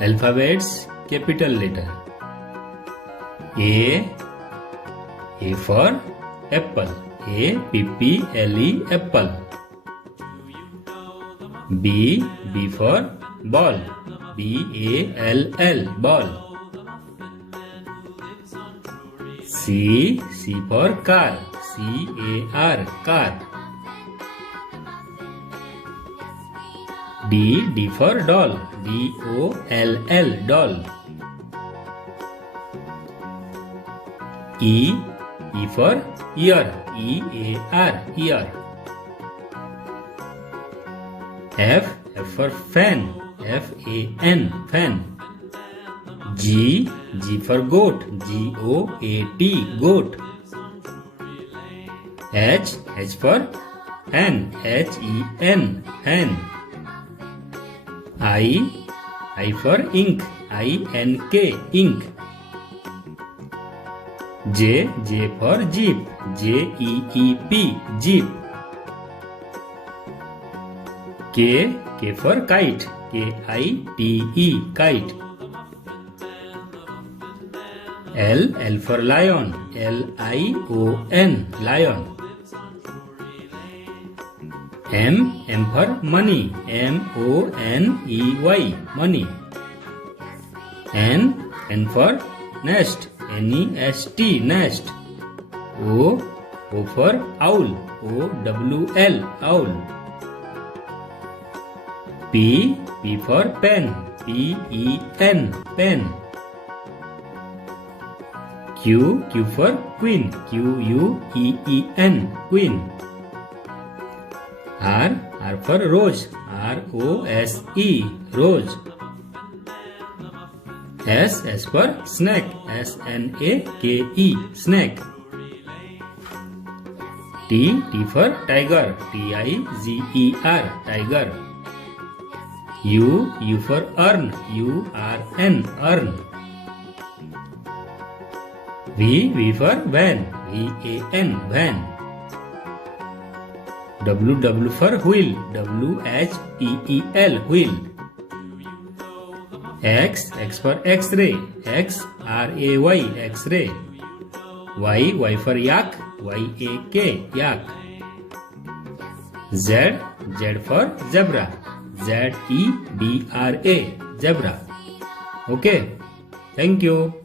Alphabets, capital letter. A for apple. A-P-P-L-E, apple. B for ball. B-A-L-L, ball. C for car. C-A-R, car. D for doll. D-O-L-L, doll. E for ear. E-A-R, ear. F for fan. F-A-N, fan. G for goat. G-O-A-T, goat. H for hen. H-E-N, hen. I for ink. I-N-K, ink. J for jeep. J-E-E-P, jeep. K for kite. K-I-T-E, kite. L for lion. L-I-O-N, lion. M for money. M-O-N-E-Y, money. N for nest. N-E-S-T, nest. O for owl. O-W-L, owl. P for pen. P-E-N, pen. Q for queen. Q-U-E-E-N, queen. R for rose. R-O-S-E, rose. S for snake. S-N-A-K-E, snake. T for tiger. T-I-G-E-R, tiger. U for urn. U-R-N, urn. V for van. V-A-N, van. W for wheel. W-H-E-E-L, wheel. X for X-ray. X-R-A-Y, X-ray. Y for yak. Y-A-K, yak. Z for zebra. Z-E-B-R-A, zebra. Okay. Thank you.